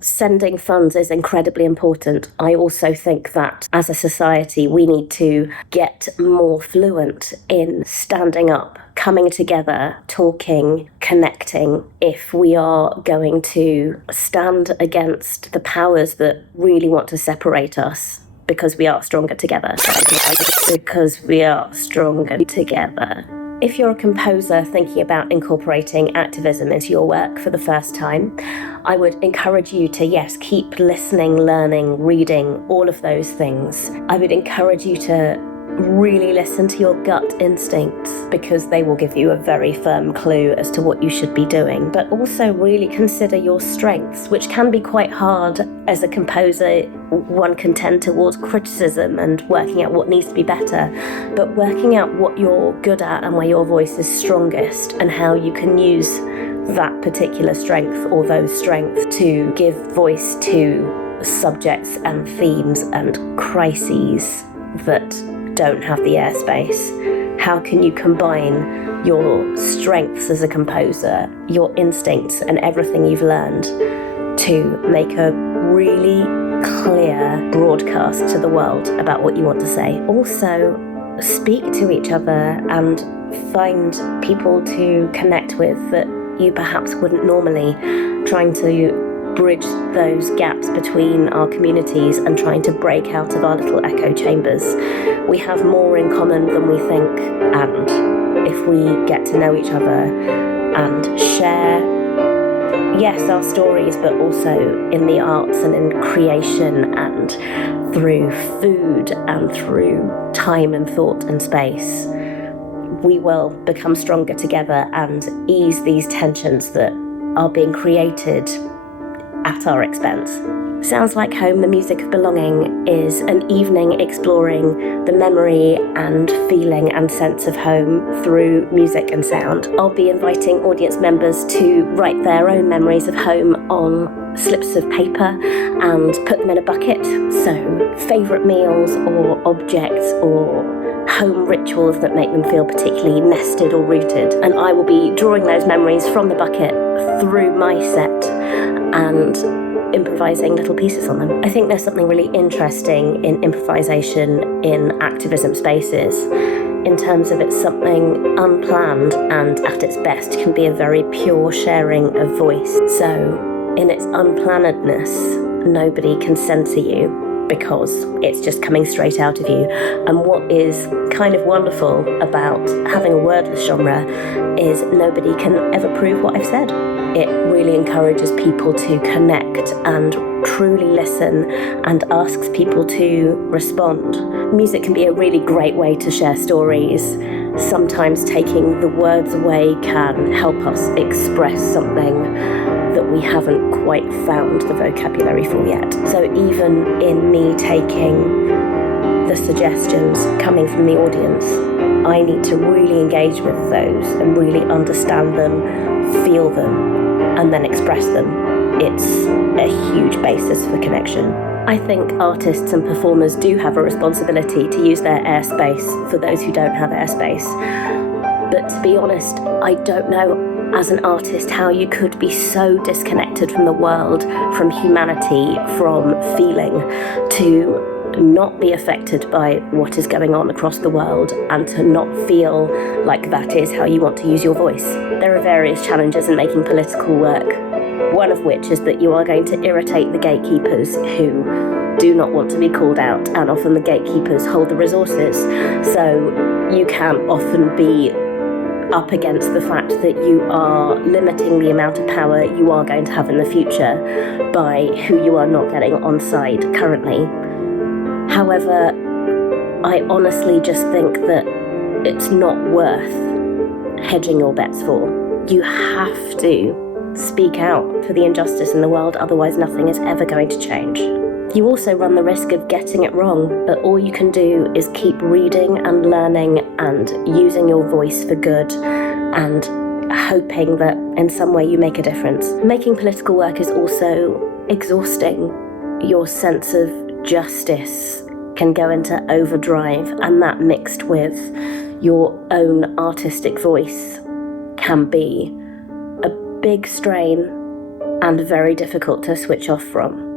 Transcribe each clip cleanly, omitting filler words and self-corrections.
sending funds is incredibly important. I also think that as a society, we need to get more fluent in standing up, coming together, talking, connecting, if we are going to stand against the powers that really want to separate us, because we are stronger together. Because we are stronger together. If you're a composer thinking about incorporating activism into your work for the first time, I would encourage you to, yes, keep listening, learning, reading, all of those things. I would encourage you to really listen to your gut instincts, because they will give you a very firm clue as to what you should be doing. But also really consider your strengths, which can be quite hard as a composer. One can tend towards criticism and working out what needs to be better, but working out what you're good at and where your voice is strongest and how you can use that particular strength or those strengths to give voice to subjects and themes and crises that don't have the airspace. How can you combine your strengths as a composer, your instincts and everything you've learned to make a really clear broadcast to the world about what you want to say? Also, speak to each other and find people to connect with that you perhaps wouldn't normally, trying to bridge those gaps between our communities and trying to break out of our little echo chambers. We have more in common than we think, and if we get to know each other and share, yes, our stories, but also in the arts and in creation and through food and through time and thought and space, we will become stronger together and ease these tensions that are being created at our expense. Sounds Like Home, the Music of Belonging is an evening exploring the memory and feeling and sense of home through music and sound. I'll be inviting audience members to write their own memories of home on slips of paper and put them in a bucket. So favourite meals or objects or home rituals that make them feel particularly nested or rooted. And I will be drawing those memories from the bucket through my set and improvising little pieces on them. I think there's something really interesting in improvisation in activism spaces, in terms of it's something unplanned and at its best can be a very pure sharing of voice. So in its unplannedness, nobody can censor you because it's just coming straight out of you. And what is kind of wonderful about having a wordless genre is nobody can ever prove what I've said. It really encourages people to connect and truly listen and asks people to respond. Music can be a really great way to share stories. Sometimes taking the words away can help us express something that we haven't quite found the vocabulary for yet. So even in me taking the suggestions coming from the audience, I need to really engage with those and really understand them, feel them, and then express them. It's a huge basis for connection. I think artists and performers do have a responsibility to use their airspace for those who don't have airspace. But to be honest, I don't know as an artist how you could be so disconnected from the world, from humanity, from feeling, to not be affected by what is going on across the world and to not feel like that is how you want to use your voice. There are various challenges in making political work, one of which is that you are going to irritate the gatekeepers who do not want to be called out, and often the gatekeepers hold the resources. So you can often be up against the fact that you are limiting the amount of power you are going to have in the future by who you are not getting on side currently. However, I honestly just think that it's not worth hedging your bets for. You have to speak out for the injustice in the world, otherwise nothing is ever going to change. You also run the risk of getting it wrong, but all you can do is keep reading and learning and using your voice for good and hoping that in some way you make a difference. Making political work is also exhausting. Your sense of justice can go into overdrive, and that mixed with your own artistic voice can be a big strain and very difficult to switch off from.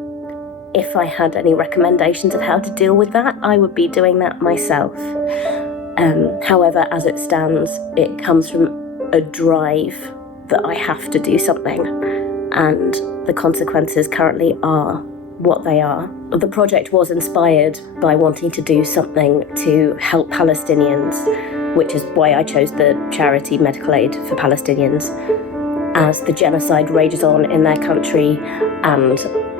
If I had any recommendations of how to deal with that, I would be doing that myself. However, as it stands, it comes from a drive that I have to do something, and the consequences currently are what they are. The project was inspired by wanting to do something to help Palestinians, which is why I chose the charity Medical Aid for Palestinians, as the genocide rages on in their country and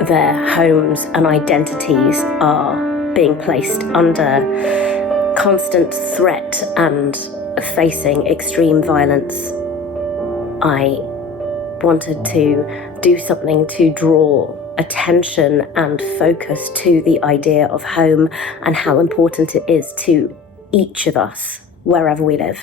their homes and identities are being placed under constant threat and facing extreme violence. I wanted to do something to draw attention and focus to the idea of home and how important it is to each of us, wherever we live.